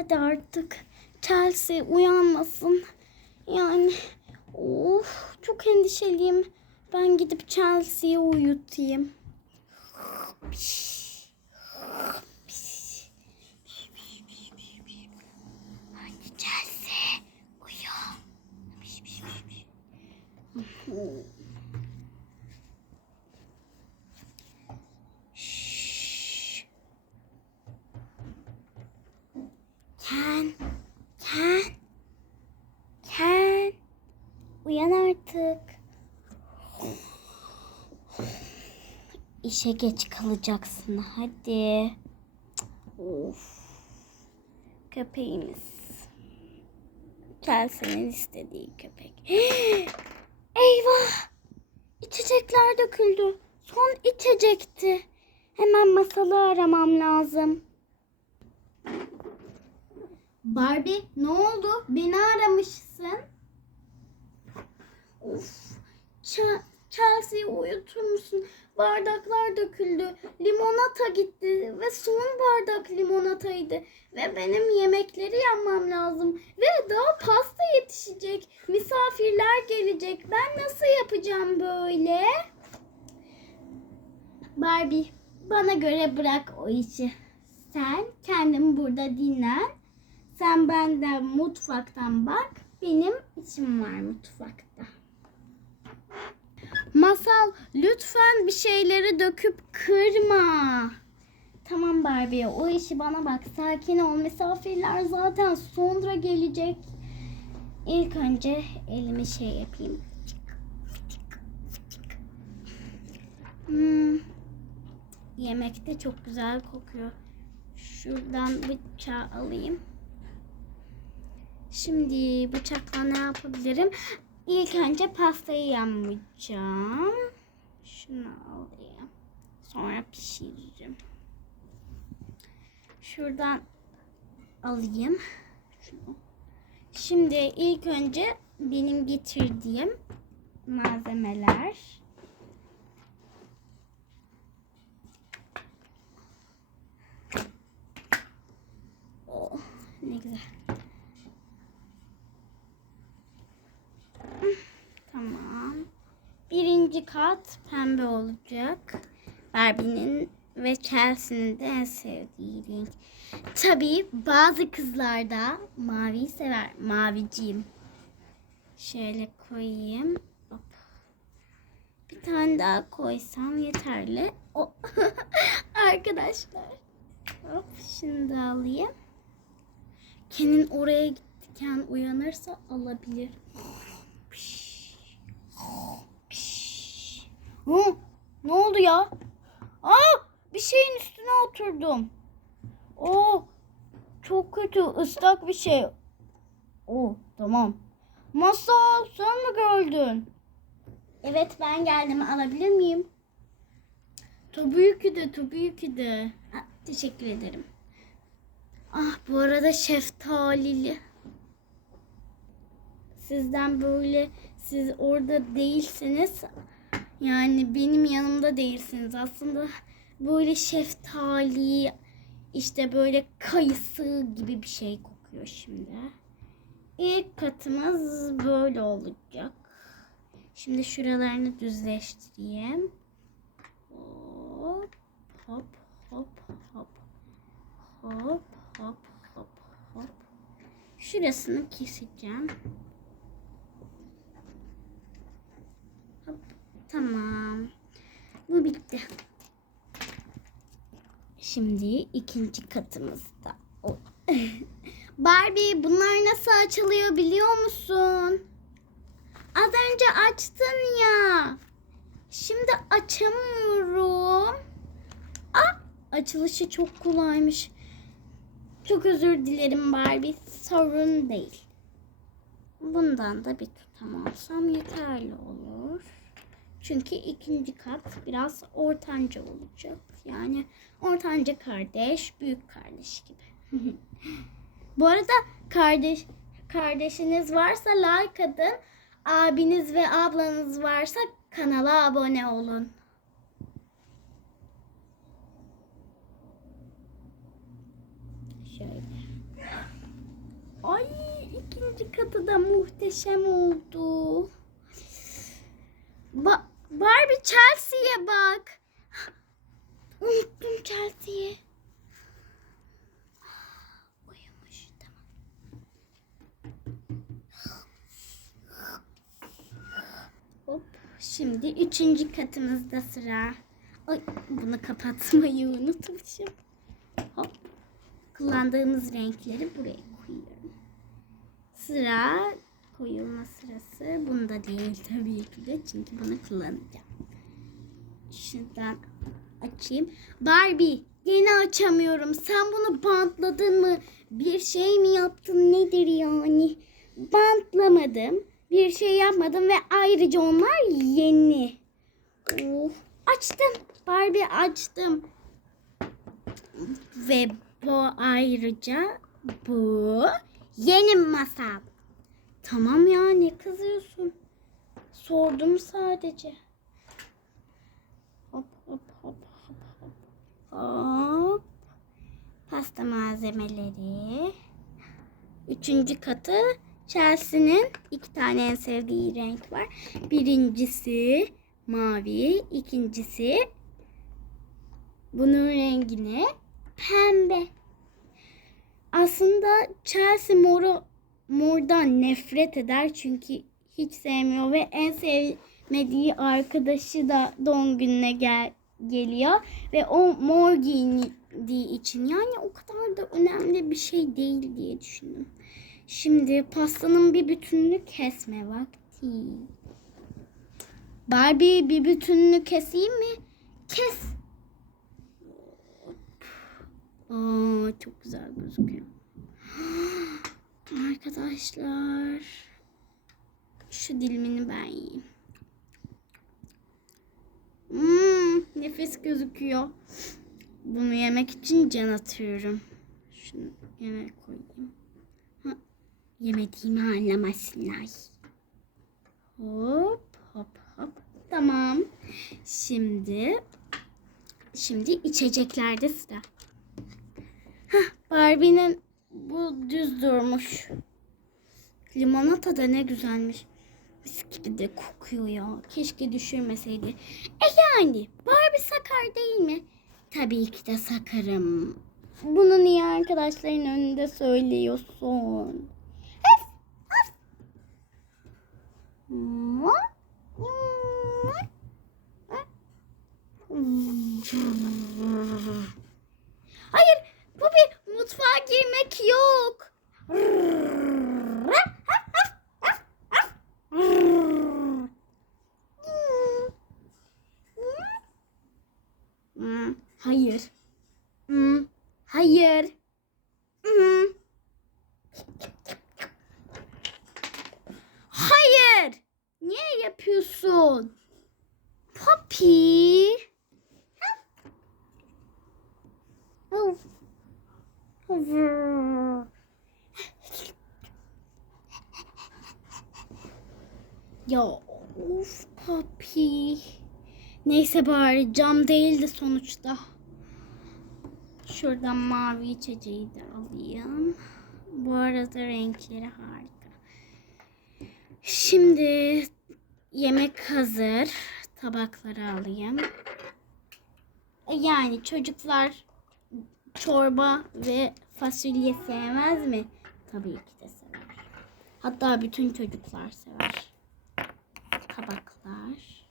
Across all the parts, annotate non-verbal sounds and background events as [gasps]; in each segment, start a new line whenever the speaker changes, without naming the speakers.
Hadi artık Chelsea uyanmasın. Yani of çok endişeliyim. Ben gidip Chelsea'yi uyutayım. Hadi Chelsea uyu. Şşş. Ken, Ken, Ken. Uyan artık. İşe geç kalacaksın hadi. Of. Köpeğimiz. Chelsea'nin istediği köpek. [gasps] Eyvah! İçecekler döküldü. Son içecekti. Hemen masalı aramam lazım. Barbie ne oldu? Beni aramışsın. Of. Ch- Chelsea'yi uyutur musun? Bardaklar döküldü. Limonata gitti ve son bardak limonataydı. Ve benim yemekleri yapmam lazım. Ve daha pasta yetişecek. Misafirler gelecek. Ben nasıl yapacağım böyle? Barbie bana göre bırak o işi. Sen kendin burada dinlen. Sen benden mutfaktan bak. Benim işim var mutfakta. Masal lütfen bir şeyleri döküp kırma. Tamam Barbie o işi bana bak. Sakin ol. Misafirler zaten sonra gelecek. İlk önce elimi şey yapayım. Hmm. Yemek de çok güzel kokuyor. Şuradan bıçağı alayım. Şimdi bıçakla ne yapabilirim? İlk önce pastayı yapacağım. Şunu alayım. Sonra pişireceğim. Şuradan alayım. Şunu. Şimdi ilk önce benim getirdiğim malzemeler. Oh, ne güzel. Tamam. Birinci kat pembe olacak. Barbie'nin ve Chelsea'nin de en sevdiği renk. Tabii bazı kızlar da maviyi sever. Maviciyim. Şöyle koyayım. Hop. Bir tane daha koysam yeterli. O [laughs] Arkadaşlar. Hop şunu da alayım. Ken'in oraya gittikken uyanırsa alabilir. [gasps] Hı, ne oldu ya? Aa, bir şeyin üstüne oturdum. Oo, çok kötü ıslak bir şey. Oo, tamam. Masal sen mi gördün? Evet ben geldim. Alabilir miyim? Tabii ki de, tabii ki de. Ha, teşekkür ederim. Ah bu arada şeftalili. Sizden böyle siz orada değilsiniz. Yani benim yanımda değilsiniz. Aslında böyle şeftali işte böyle kayısı gibi bir şey kokuyor şimdi. İlk katımız böyle olacak. Şimdi şuralarını düzleştireyim. Hop hop hop hop. Hop hop hop hop. Şurasını keseceğim. Tamam. Bu bitti. Şimdi ikinci katımızda. [laughs] Barbie bunlar nasıl açılıyor biliyor musun? Az önce açtın ya. Şimdi açamıyorum. Ah, açılışı çok kolaymış. Çok özür dilerim Barbie. Sorun değil. Bundan da bir tutam alsam yeterli olur. Çünkü ikinci kat biraz ortanca olacak. Yani ortanca kardeş, büyük kardeş gibi. [laughs] Bu arada kardeş kardeşiniz varsa like atın. Abiniz ve ablanız varsa kanala abone olun. Şöyle. ikinci katı da muhteşem oldu. Ba Barbie Chelsea'ye bak. Unuttum Chelsea'yi. Hop. Şimdi üçüncü katımızda sıra. Ay bunu kapatmayı unutmuşum. Hop. Kullandığımız renkleri buraya koyuyorum. Sıra koyulma sırası. Bunda değil tabii ki de çünkü bunu kullanacağım. Şuradan açayım. Barbie yine açamıyorum. Sen bunu bantladın mı? Bir şey mi yaptın? Nedir yani? Bantlamadım. Bir şey yapmadım ve ayrıca onlar yeni. Of. Açtım. Barbie açtım. Ve bu ayrıca bu yeni masam. Tamam ya ne kızıyorsun? Sordum sadece. Hop hop hop hop hop. Hop. Pasta malzemeleri. Üçüncü katı Chelsea'nin iki tane en sevdiği renk var. Birincisi mavi, ikincisi bunun rengini pembe. Aslında Chelsea moru mordan nefret eder çünkü hiç sevmiyor ve en sevmediği arkadaşı da doğum gününe gel geliyor ve o mor giyindiği için yani o kadar da önemli bir şey değil diye düşündüm. Şimdi pastanın bir bütününü kesme vakti. Barbie bir bütününü keseyim mi? Kes. Aa, çok güzel gözüküyor. [gasps] Arkadaşlar. Şu dilimini ben yiyeyim. Hmm, nefis gözüküyor. Bunu yemek için can atıyorum. Şunu yemeğe koyayım. Ha, yemediğimi anlamasınlar. Hop hop hop. Tamam. Şimdi şimdi içeceklerde sıra. Hah, Barbie'nin bu düz durmuş. Limonata da ne güzelmiş. Mis gibi de kokuyor ya. Keşke düşürmeseydi. E yani Barbie sakar değil mi? Tabii ki de sakarım. Bunu niye arkadaşların önünde söylüyorsun? Hayır, bu bir mutfağa girmek yok. Hayır. Hayır. Hayır. Niye yapıyorsun? Papi. Oh. Ya of papi. Neyse bari cam değildi sonuçta. Şuradan mavi içeceği de alayım. Bu arada renkleri harika. Şimdi yemek hazır. Tabakları alayım. Yani çocuklar çorba ve fasulye sevmez mi? Tabii ki de sever. Hatta bütün çocuklar sever. Tabaklar.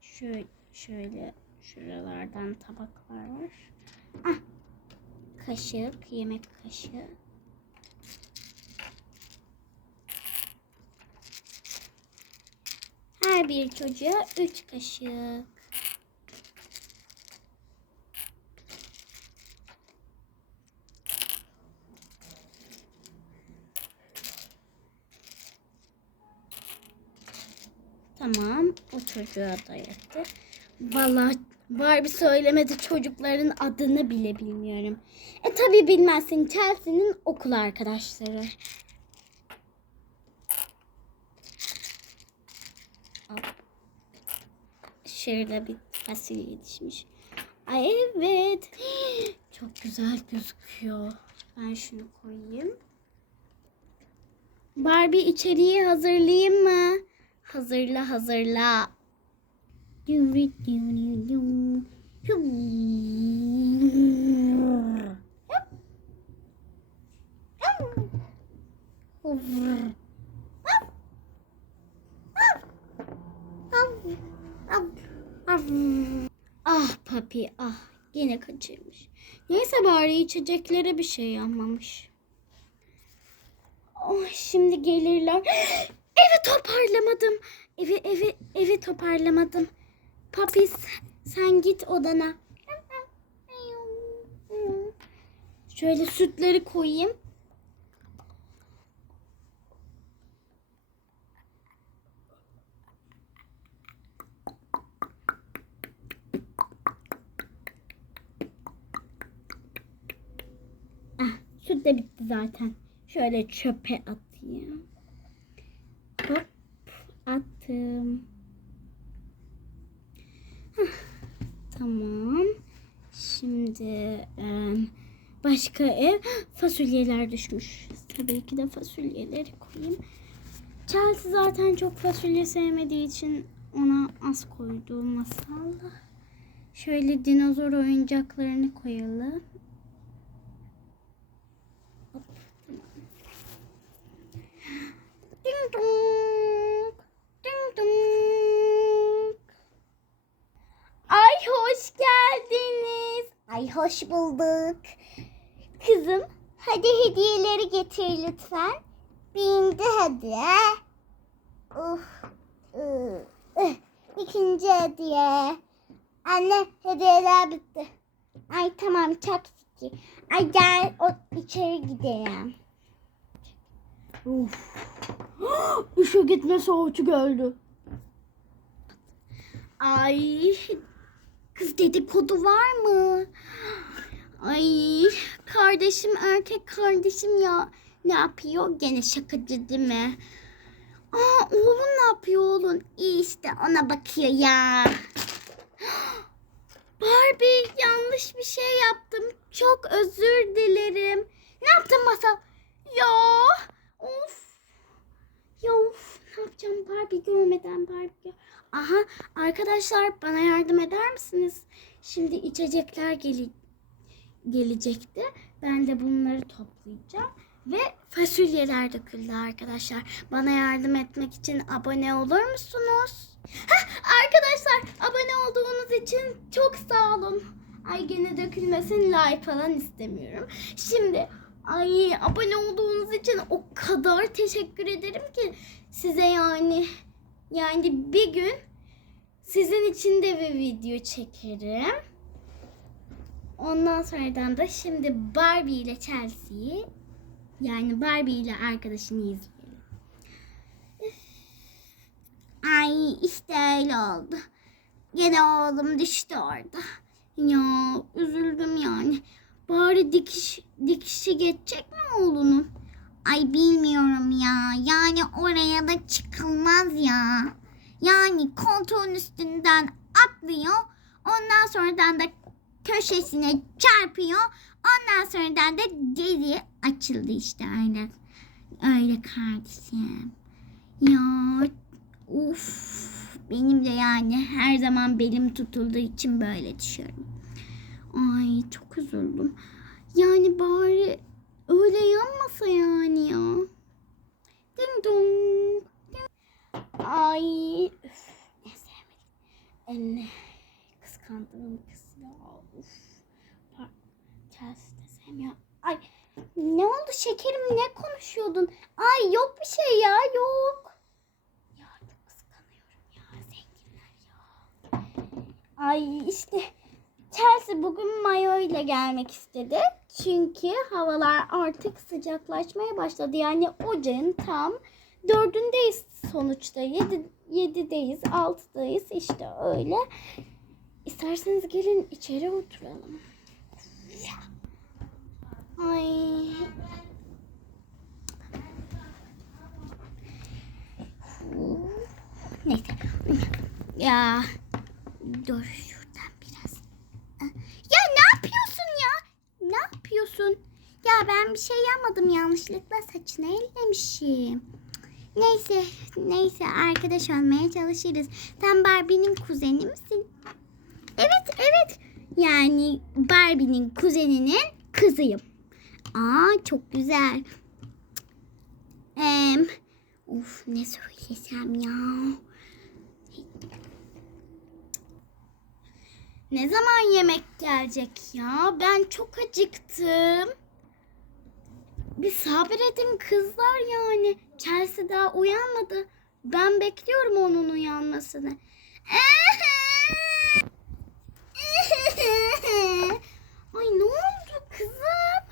Şöyle, şöyle şuralardan tabaklar var. Ah, kaşık, yemek kaşığı. Her bir çocuğa üç kaşık. Tamam. O çocuğa da yetti. Vallahi Barbie söylemedi çocukların adını bile bilmiyorum. E tabi bilmezsin Chelsea'nin okul arkadaşları. Şurada bir fasulye yetişmiş. Ay evet. [gasps] Çok güzel gözüküyor. Ben şunu koyayım. Barbie içeriği hazırlayayım mı? Hazırla hazırla. Ah papi ah. Yine kaçırmış. Neyse bari içeceklere bir şey yapmamış. Oh, şimdi gelirler. [gasps] Evi toparlamadım. Evi evi evi toparlamadım. Papis sen git odana. Şöyle sütleri koyayım. Ah, süt de bitti zaten. Şöyle çöpe atayım. Hah, tamam. Şimdi e, başka ev fasulyeler düşmüş. Tabii ki de fasulyeleri koyayım. Chelsea zaten çok fasulye sevmediği için ona az koyduğum masalla. Şöyle dinozor oyuncaklarını koyalım. Ding dong. Ay hoş geldiniz.
Ay hoş bulduk.
Kızım
Hadi hediyeleri getir lütfen. Bindi hadi. Uh, uh, uh. İkinci hediye. Anne hediyeler bitti. Ay tamam çok fikir. Ay gel o içeri gidelim.
Uf. [gasps] Işık gitme soğucu geldi. Ay. Kız dedikodu var mı? Ay kardeşim erkek kardeşim ya. Ne yapıyor? Gene şakacı değil mi? Aa oğlun ne yapıyor oğlun? İyi işte ona bakıyor ya. [gasps] Barbie yanlış bir şey yaptım. Çok özür dilerim. Ne yaptın masal? Ya of. Ya of ne yapacağım Barbie görmeden Barbie. Aha arkadaşlar bana yardım eder misiniz? Şimdi içecekler gele gelecekti. Ben de bunları toplayacağım. Ve fasulyeler döküldü arkadaşlar. Bana yardım etmek için abone olur musunuz? Heh, arkadaşlar abone olduğunuz için çok sağ olun. Ay gene dökülmesin like falan istemiyorum. Şimdi ay abone olduğunuz için o kadar teşekkür ederim ki size yani yani bir gün sizin için de bir video çekerim. Ondan sonradan da şimdi Barbie ile Chelsea'yi yani Barbie ile arkadaşını izleyelim.
Ay işte öyle oldu. Gene oğlum düştü orada.
Ya üzüldüm yani. Bari dikiş dikişi geçecek mi oğlunun?
Ay bilmiyorum ya. Yani oraya da çıkılmaz ya. Yani koltuğun üstünden atlıyor. Ondan sonradan da köşesine çarpıyor. Ondan sonradan da deri açıldı işte öyle. Öyle kardeşim. Ya uf benim de yani her zaman belim tutulduğu için böyle düşüyorum.
Ay çok üzüldüm. Yani bari öyle yanmasa yani ya. Ding dong. Ay. Üf, ne sevmedim. En kıskandığım kız ya. Uf. Chelsea de sevmiyor. Ay ne oldu şekerim ne konuşuyordun? Ay yok bir şey ya yok. Ya çok kıskanıyorum ya zenginler ya. Ay işte Chelsea bugün mayo ile gelmek istedi. Çünkü havalar artık sıcaklaşmaya başladı. Yani ocağın tam dördündeyiz sonuçta. Yedi, yedideyiz, altıdayız işte öyle. İsterseniz gelin içeri oturalım. Ay. Neyse. Ya dur şuradan biraz. Ya ne yapıyorsun ya? Ben bir şey yapmadım. Yanlışlıkla saçını ellemişim. Neyse, neyse arkadaş olmaya çalışırız. Sen Barbie'nin kuzeni misin? Evet, evet. Yani Barbie'nin kuzeninin kızıyım. Aa çok güzel. Em, of ne söylesem ya.
Ne zaman yemek gelecek ya? Ben çok acıktım. Bir sabredin kızlar yani. Chelsea daha uyanmadı. Ben bekliyorum onun uyanmasını. [laughs] Ay ne oldu kızım?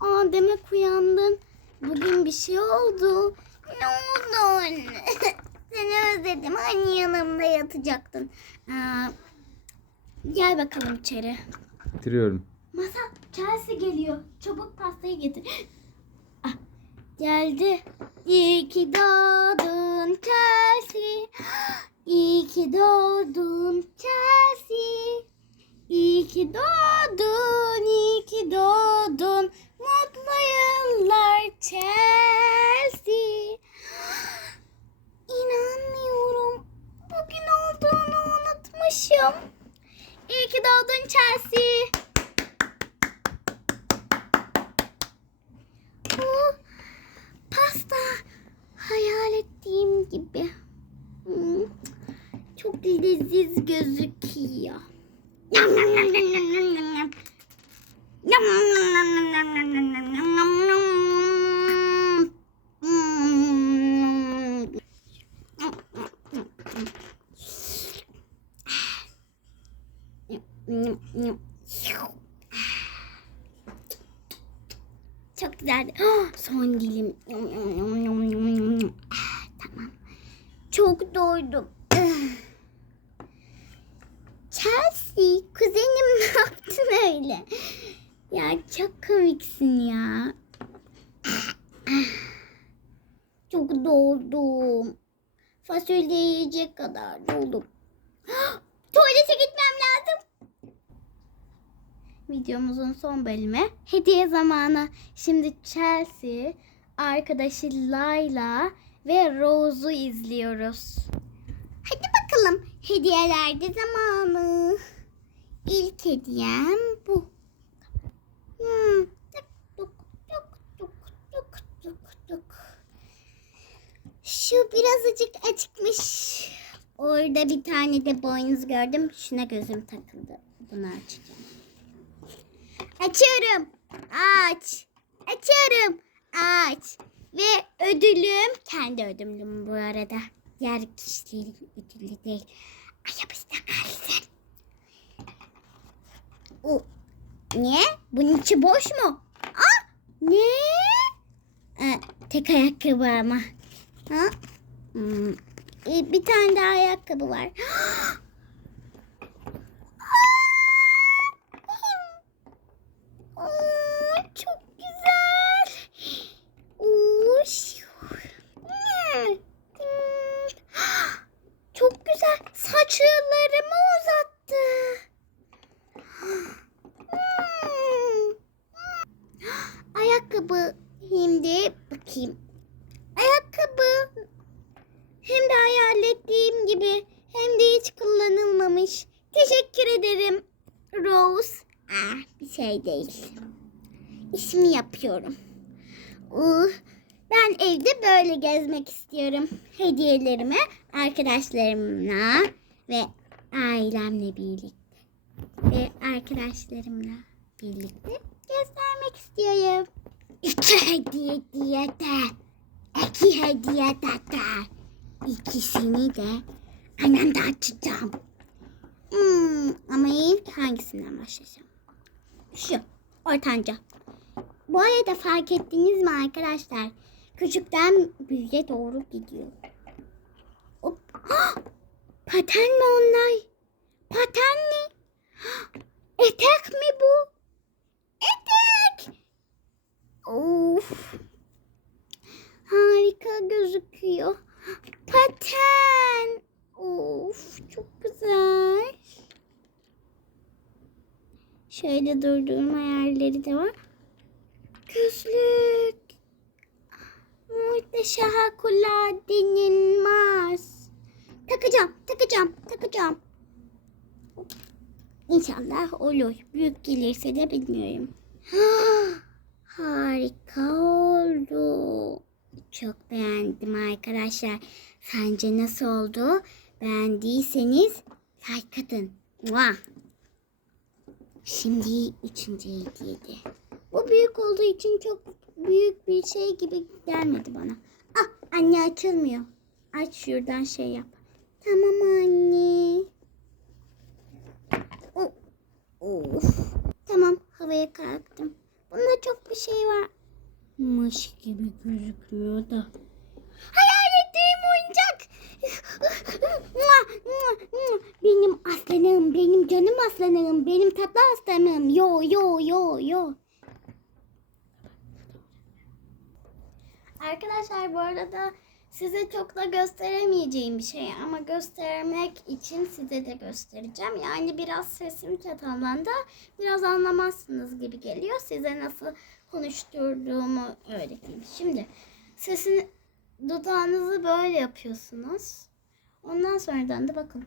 Aa demek uyandın. Bugün bir şey oldu.
ne oldu? [laughs] Seni özledim. Hani yanımda yatacaktın.
Aa, gel bakalım içeri.
Bitiriyorum.
Masa Chelsea geliyor. Çabuk pastayı getir. Ah, geldi. İyi ki doğdun Chelsea. İyi ki doğdun Chelsea. İyi ki doğdun, iyi ki doğdun. Mutlu yıllar Chelsea. İnanmıyorum. Bugün olduğunu unutmuşum. İyi ki doğdun Chelsea. Ah, Son dilim. Ah, Tamam. Çok doydum. Chelsea, kuzenim [laughs] ne yaptın öyle? Ya çok komiksin ya. Çok doldum. Fasulye yiyecek kadar doldum. Tuvalete gitmem. Videomuzun son bölümü hediye zamanı. Şimdi Chelsea, arkadaşı Layla ve Rose'u izliyoruz.
Hadi bakalım. Hediyelerde zamanı. İlk hediyem bu. Hmm. Tık tık tık tık tık. Şu birazcık açıkmış. Orada bir tane de boynuz gördüm. Şuna gözüm takıldı. Bunu açacağım. Açıyorum. Aç. Açıyorum. Aç. Ve ödülüm kendi ödülüm bu arada. Diğer kişilerin ödülü değil. Ayağımızda kalsın. O, ne? Bunun içi boş mu? Aa, ne? Ee, tek ayakkabı ama. Ha? Hmm, e, bir tane daha ayakkabı var. [gasps] Aa, çok güzel. Oo, şiu. Hmm. Çok güzel. Saçlarımı uzattı. Hmm. Ayakkabı şimdi bakayım. Ayakkabı hem de hayal ettiğim gibi hem de hiç kullanılmamış. Teşekkür ederim Rose. Ah, bir şey değil. İşimi yapıyorum. Uh, ben evde böyle gezmek istiyorum. Hediyelerimi arkadaşlarımla ve ailemle birlikte ve arkadaşlarımla birlikte göstermek istiyorum. İki hediye diye de iki hediye de de ikisini de anda açacağım. Hmm, ama ilk hangisinden başlasam? Şu ortanca. Bu arada fark ettiniz mi arkadaşlar? Küçükten büyüğe doğru gidiyor. Hop. Hah! Paten mi onlar? Paten mi? Hah! Etek mi bu? Etek. Of. Harika gözüküyor. Paten. Of çok güzel. Şöyle durdurma yerleri de var. Gözlük. Muhteşem kula denilmez. Takacağım, takacağım, takacağım. İnşallah olur. Büyük gelirse de bilmiyorum. [gasps] Harika oldu. Çok beğendim arkadaşlar. Sence nasıl oldu? Beğendiyseniz like atın. Şimdi üçüncü hediyede. Bu büyük olduğu için çok büyük bir şey gibi gelmedi bana. Ah anne açılmıyor. Aç şuradan şey yap. Tamam anne. O- Of. Tamam havaya kalktım. Bunda çok bir şey var. Mış gibi gözükmüyor da. Hayal ettiğim oyuncak. benim aslanım, benim canım aslanım, benim tatlı aslanım. Yo yo yo yo. Arkadaşlar bu arada size çok da gösteremeyeceğim bir şey ama göstermek için size de göstereceğim. Yani biraz sesim çatallandı. Biraz anlamazsınız gibi geliyor. Size nasıl konuşturduğumu öğreteyim. Şimdi sesin dudağınızı böyle yapıyorsunuz. Ondan sonradan da bakın.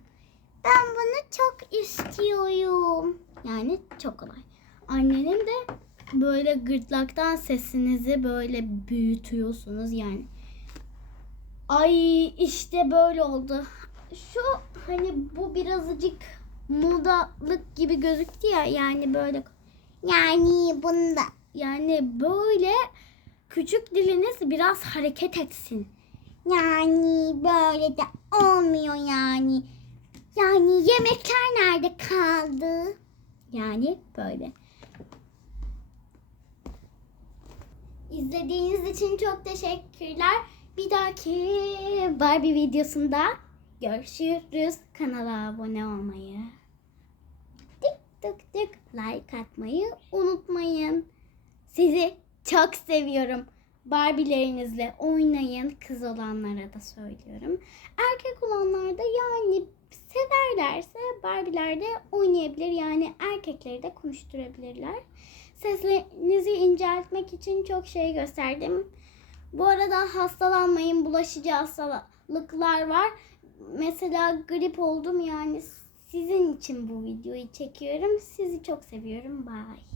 Ben bunu çok istiyorum. Yani çok kolay. Annenin de böyle gırtlaktan sesinizi böyle büyütüyorsunuz yani. Ay işte böyle oldu. Şu hani bu birazcık modalık gibi gözüktü ya yani böyle yani bunda yani böyle küçük diliniz biraz hareket etsin. Yani böyle de olmuyor yani. Yani yemekler nerede kaldı? Yani böyle. İzlediğiniz için çok teşekkürler. Bir dahaki Barbie videosunda görüşürüz. Kanala abone olmayı, tık tık tık like atmayı unutmayın. Sizi çok seviyorum. Barbilerinizle oynayın. Kız olanlara da söylüyorum. Erkek olanlar da yani severlerse Barbiler de oynayabilir. Yani erkekleri de konuşturabilirler. Seslerinizi inceltmek için çok şey gösterdim. Bu arada hastalanmayın. Bulaşıcı hastalıklar var. Mesela grip oldum yani sizin için bu videoyu çekiyorum. Sizi çok seviyorum. Bye.